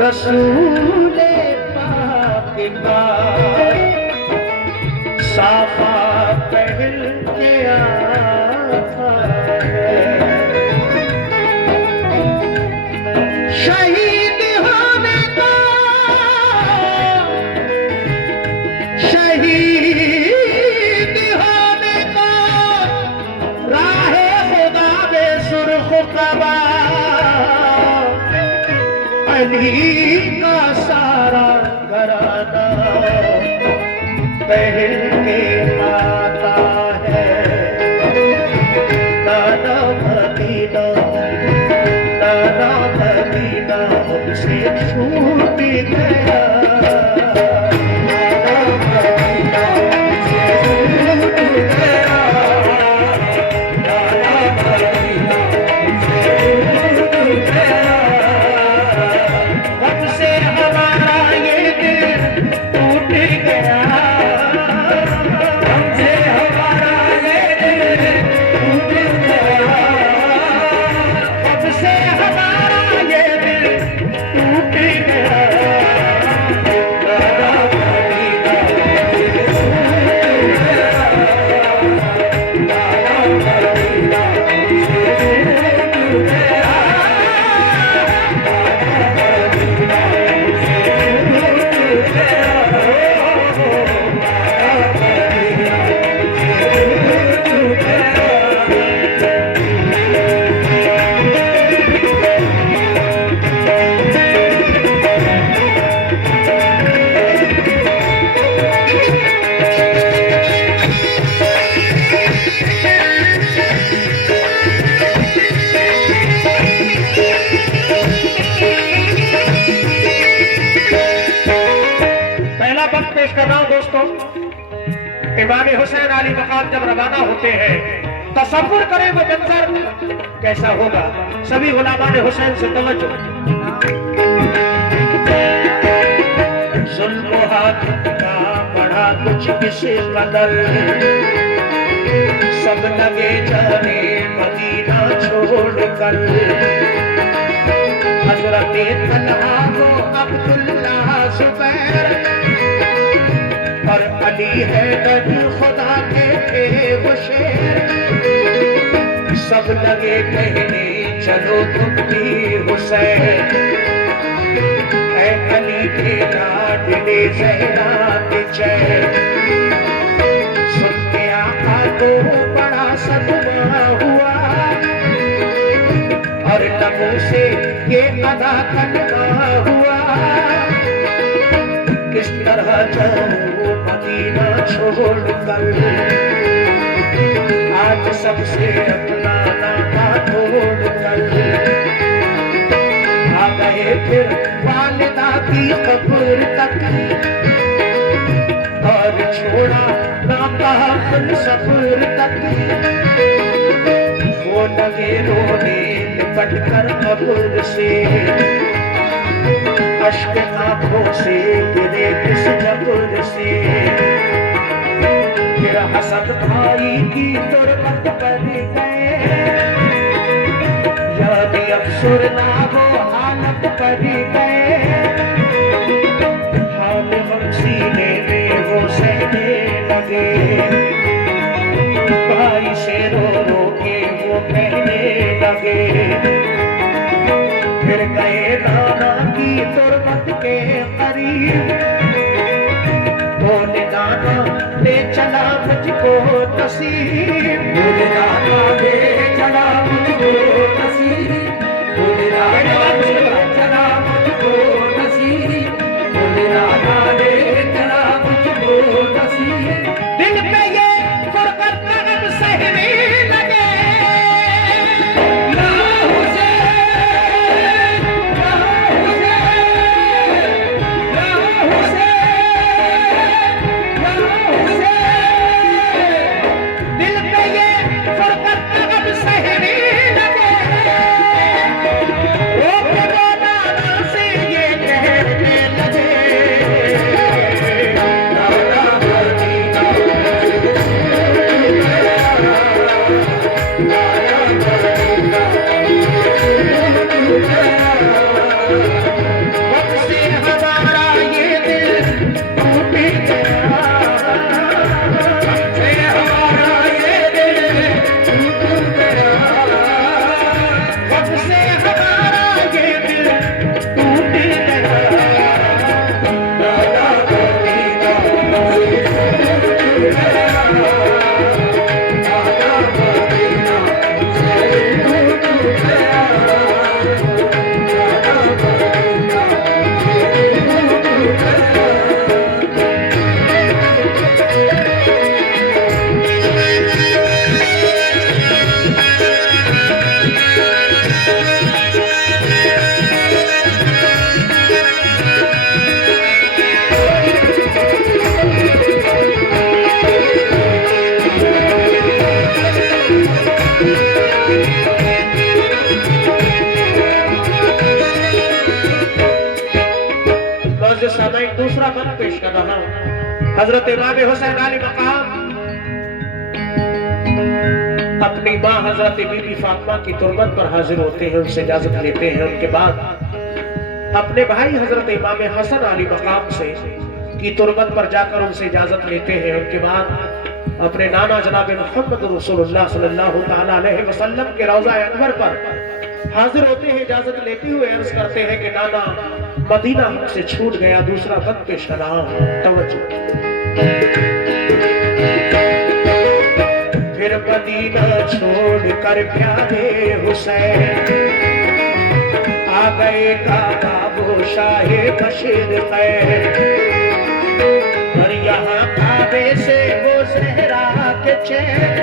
रसूले पाक का साफा पहन के आता है। शहीद होने का राहे खुदा में सुर्ख कबा अली का सारा घराना पहन के आता है। नाना मदीना हमसे छूट गया। पेश कर रहा हूं दोस्तों। इमाम हुसैन अली मकाम जब रवाना होते हैं, तसव्वुर करें वो मंजर कैसा होगा। सभी उलमा ने हुसैन से तवज्जो। जुल्म हाथ का बढ़ा कुछ किसी कदर, सब लगे जाने मदीना छोड़कर। हजरत तलहा को अब्दुल्ला जुबैर और अली है खुदा के थे वो शेर। सब लगे कहने चलो तुम भी हुसैन, ऐ अली के लाडले ज़हरा के चैन। सुन के आका को बड़ा सदमा हुआ और लबों से ये अदा कलमा हुआ। किस तरह जाऊं मदीना छोड़कर, आज सबसे अपना नाता तोड़कर। आ गए फिर वालिदा की कब्र तक और छोड़ा नाता कुल सफर तक। वो लगे रोने लिपट कर कब्र से, अश्क आंखों से गिरे किस जबर से। फिर हसद भाई की तुरबत पर गए, याद अफसुरदा वो हालत पर गए। हाल हम सीने में वो सहने लगे, भाई से रो रो के वो कहने लगे। फिर गए नाना की तुरबत के करीब, बोले नाना ले चला मुझको नसीब। बोले नाना ले चला मुझको नसीब। बोले नाना ले चला मुझको नसीब। बोले नाना ले चला मुझको नसीब। दिल पे ये फुरकत नगम सहने लगे। दिल पे ये मोअज़्ज़िज़ सामईन, दूसरा बंद पेश कर रहा हूं। हजरत इमाम हुसैन अली मकाम अपनी माँ हजरत बीबी फातिमा की तुरबत पर हाजिर होते हैं, उनसे इजाजत लेते हैं। उनके बाद अपने भाई हजरत इमाम हसन अली मकाम से की तुरबत पर जाकर उनसे इजाजत लेते हैं। उनके बाद अपने नाना जनाब मोहम्मद रसूलुल्लाह सल्लल्लाहु तआला अलैहि वसल्लम के रोज़ा अनवर पर हाजिर होते हैं। इजाजत लेते हुए अर्ज करते हैं कि नाना मदीना हमसे छूट गया। दूसरा बंद पेश कर रहा हूं, तवज्जो। फिर मदीना छोड़ कर प्यारे हुसैन आ गए काबा वो शाहे बशीर खैर। और यहाँ काबे से वो सहरा के चैन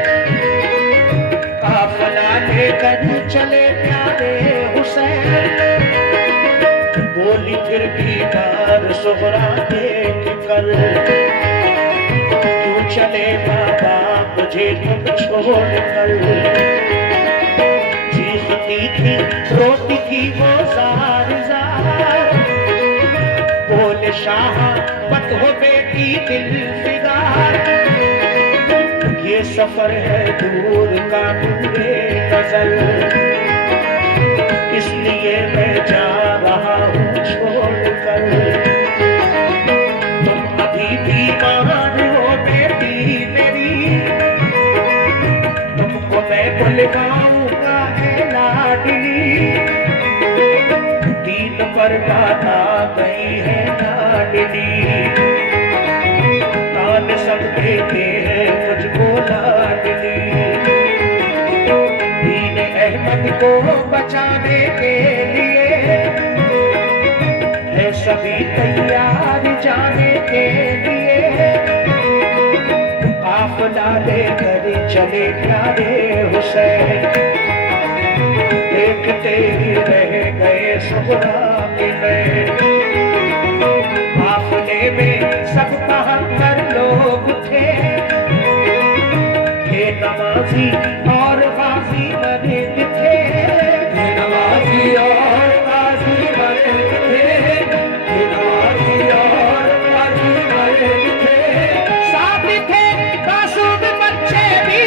काफिला लेकर चले प्यारे हुसैन। बोली फिर बीमार सुगरा देख कर, क्यों चले बाबा मुझे तुम छोड़ कर। चीखती थी रोती थी वो जार जार, बोले शाह मत हो बेटी दिल फिदार। ये सफर है दूर का नूरे नजर, इसलिए मैं जा रहा हूँ छोड़ कर। तुम अभी बीमार हो बेटी मेरी, तुमको मैं बुलवाऊंगा है लाडली। दीन पर बात आ गई है लाडली, कान सब देते हैं मुझको लाडली। दीन अहमद को बचाने के लिए है सभी तैयार जाने के लिए। काफिला लेकर चले प्यारे हुसैन, देखते ही रह गए सुगरा के नैन। काफिले में सब 72 लोग थे, ये नमाजी और गाजी बने थे। ये नमाजी और गाजी बने थे, ये नमाजी और गाजी बने थे। साथ थे मासूम बच्चे भी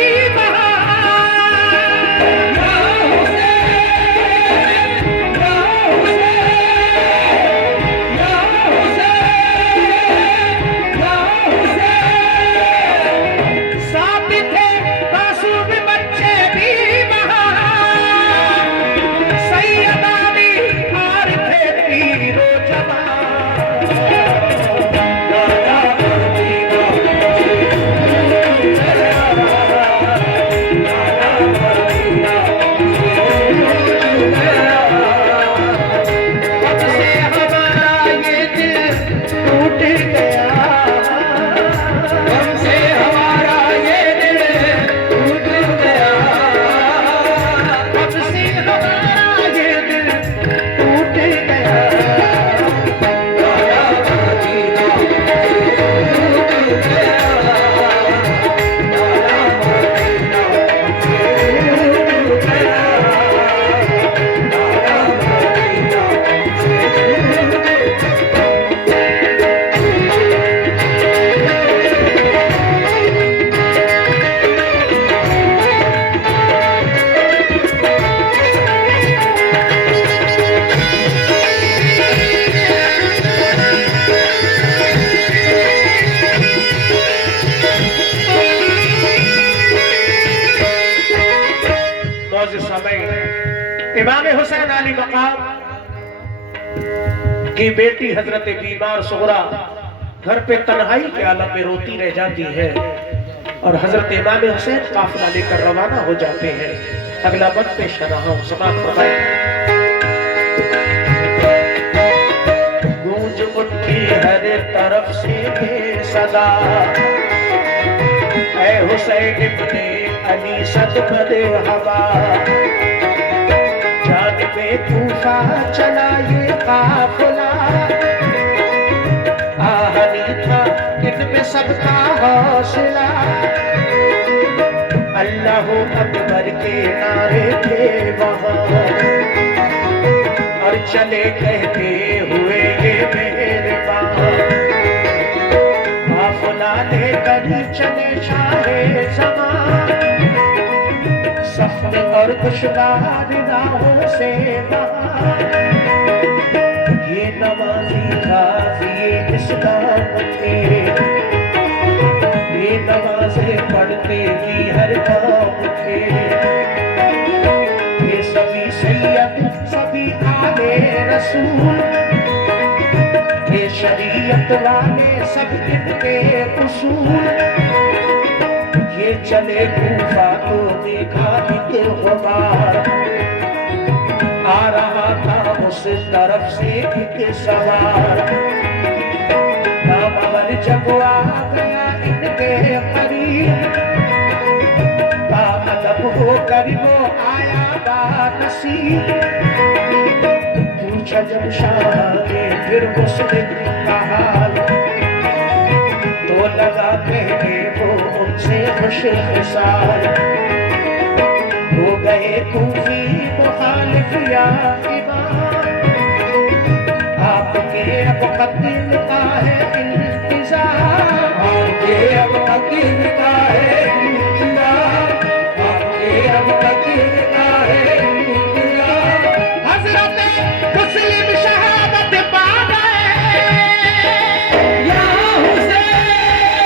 इमाम हुसैन अली मकाम की बेटी हजरत बीमार सुगरा घर पे तन्हाई के आलम में रोती रह जाती है और हजरत इमाम हुसैन काफिला लेकर रवाना हो जाते हैं। अगला बंद पेश कर रहा हूं, समाप्त फरमाएं। गूंज उठी हर तरफ से सदा, ऐ हुसैन इब्ने अली सदमद हवा। जानबे कूफा चला ये काफिला, आहनी था इनमें सबका हौसला। अल्लाह अकबर के नारे थे वहाँ, और चले कहते हुए ये मेहरबान। खुशगार राहों से वहाँ ये नवाजी गाज़ी इस्लाम थे, ये नमाज़ें पढ़ते भी हर काम थे। ये सभी सैयद सभी आले रसूल, ये शरीयत वाले सब इनके उसूल। ये चले कूफा तो देखा इनके गुबार, आ रहा था उस तरफ से एक सवार। नामवर जब आ गया इनके करीब, बाअदब होकर वो आया बानसीब। पूछा जब शाह ने फिर मुस्लिम का हाल, तो लगा कहने वो उनसे खुशखिसाल। हो गए कूफी मुखालिफ या इमाम, आपके अब कत्ल का है इंतज़ार, आपके अब कत्ल का है इंतज़ार, आपके अब कत्ल का है इंतज़ार। हज़रत मुस्लिम शहादत पा गए, या हुसैन,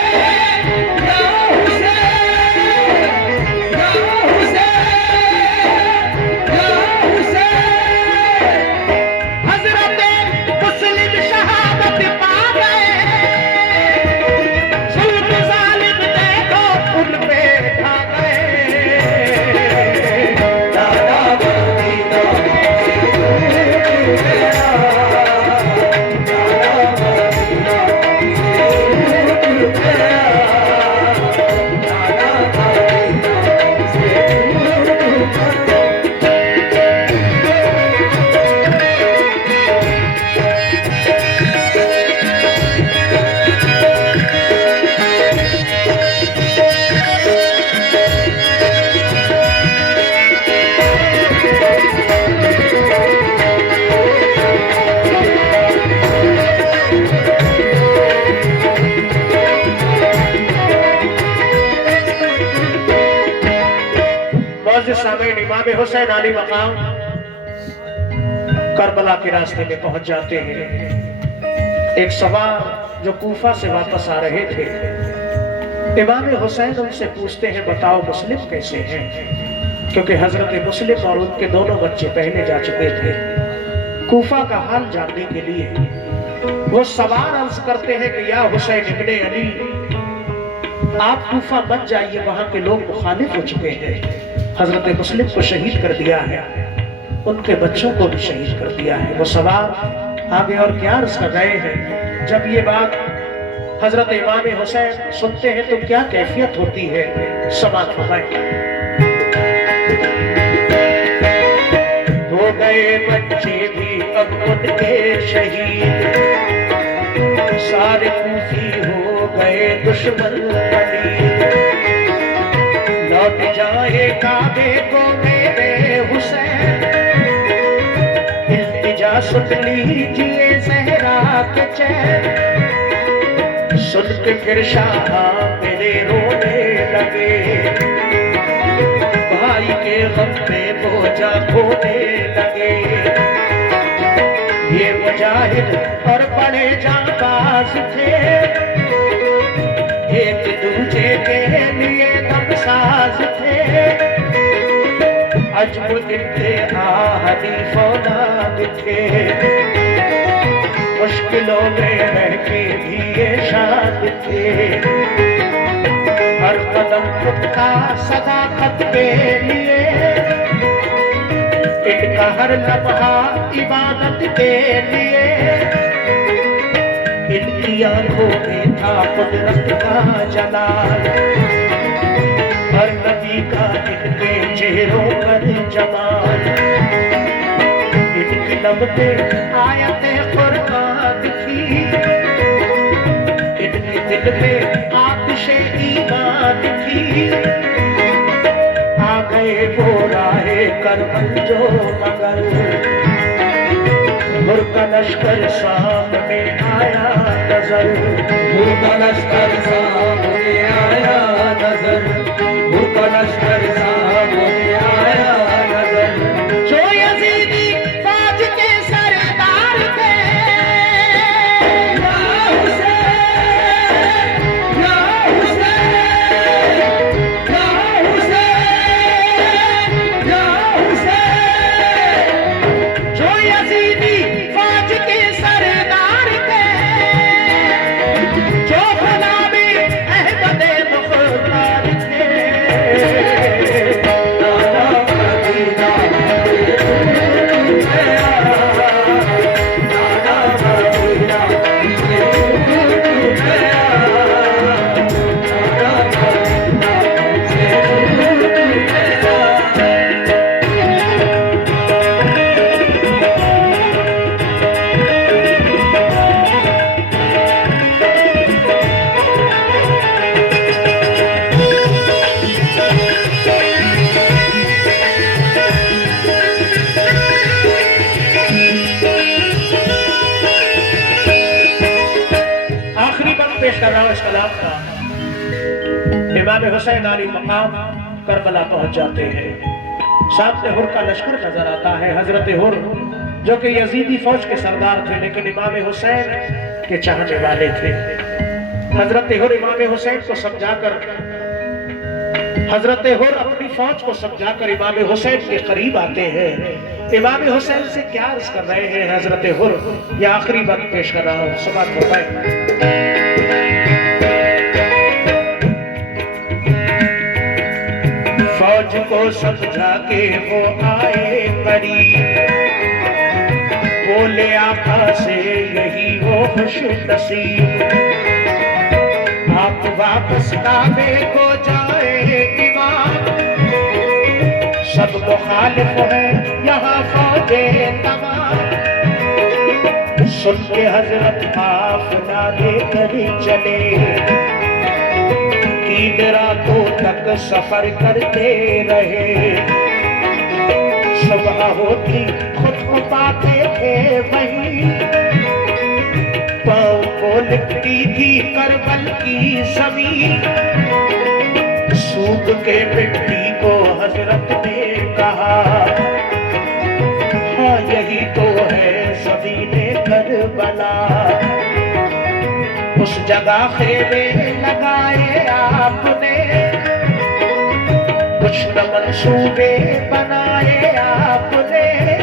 या हुसैन, या हुसैन, या हुसैन। हज़रत मुस्लिम शहादत पा गए। जुल्म ज़ालिम देखो उन पे खा गए। दादा मदीना सामईन इमाम हुसैन अली मकाम करबला के रास्ते में पहुंच जाते हैं। एक सवार जो कूफा से वापस आ रहे थे, इमाम हुसैन उनसे पूछते हैं बताओ मुस्लिम कैसे हैं, क्योंकि हजरत मुस्लिम और उनके दोनों बच्चे पहले जा चुके थे। कूफा का हाल जानने के लिए वो सवार अर्ज करते हैं कि या हुसैन इब्ने अली, आप कूफा मत जाइए, वहां के लोग मुखालिफ हो चुके हैं। हजरत मुस्लिम को शहीद कर दिया है, उनके बच्चों को भी शहीद कर दिया है। वो सवाल आगे और क्या अर्ज कर रहे हैं। जब ये बात हजरत इमाम हुसैन सुनते हैं तो क्या कैफियत होती है, समात फरमाएं। हो गए बच्चे भी अब उनके शहीद, सारे कूफी हो गए दुश्मन पलीद। लौट जाए काबे को मेरे हुसैन, इल्तिजा सुन लीजिए ज़हरा के चैन। सुन के फिर शाह मेरे रोने लगे, भाई के गम में बोझा खोने लगे। ये मुजाहिद और बड़े जाबाज थे, एक दूजे के लिए दमसाज थे। अजब इनके आहदी फौलाद थे, मुश्किलों में रह के भी ये शाद थे। हर कदम उठता सदाकत के लिए, इनका हर लम्हा इबादत के लिए। इनकी आंखों में था कुदरत का जलाल, हर नबी का इनके चेहरों पर जमाल। इनकी लब पे आयत कुरान थी, इनके दिल में आतिशे ईमान थी। आ गए वो राहे करबल जो मगर, मुर्गा लश्कर सामने आया नजर। मुर्गा लश्कर सामने आया नजर, मुर्गा लश्कर सामने आया पेश कर रहा हूँ इस कलाम का। इमाम हुसैन अली मकाम करबला पहुंच जाते हैं। सामने हुर का लश्कर नजर आता है। हजरत हुर जो कि यजीदी फौज के सरदार थे, लेकिन इमाम हुसैन के चाहने वाले थे। हजरत हुर इमाम हुसैन को समझाकर, हजरत हुर अपनी फौज को समझाकर इमाम हुसैन के करीब आते हैं। इमाम हुसैन से क्या अर्ज कर रहे हैं हजरत हुर, यह आखिरी बात पेश कर रहा हूं, समाप्त होता है। फौज को समझा के वो आए करीब, बोले आका से यही वो खुश नसीब, आप वापस काबे को जाए इमाम, सब मुखालिफ है यहाँ फौजे तमाम। सुन के हजरत काफिला लेकर चले, 3 रातों तक सफर करते रहे। सुबह होती खुद को पाते थे वहीं, पाँव को लिपटी थी करबल की जमीन। सूख के मिट्टी को हजरत ने कहा, हाँ यही तो है ज़मीने करबला। उस जगह खेमे लगाए आपने, कुछ न मंसूबे बनाए आपने।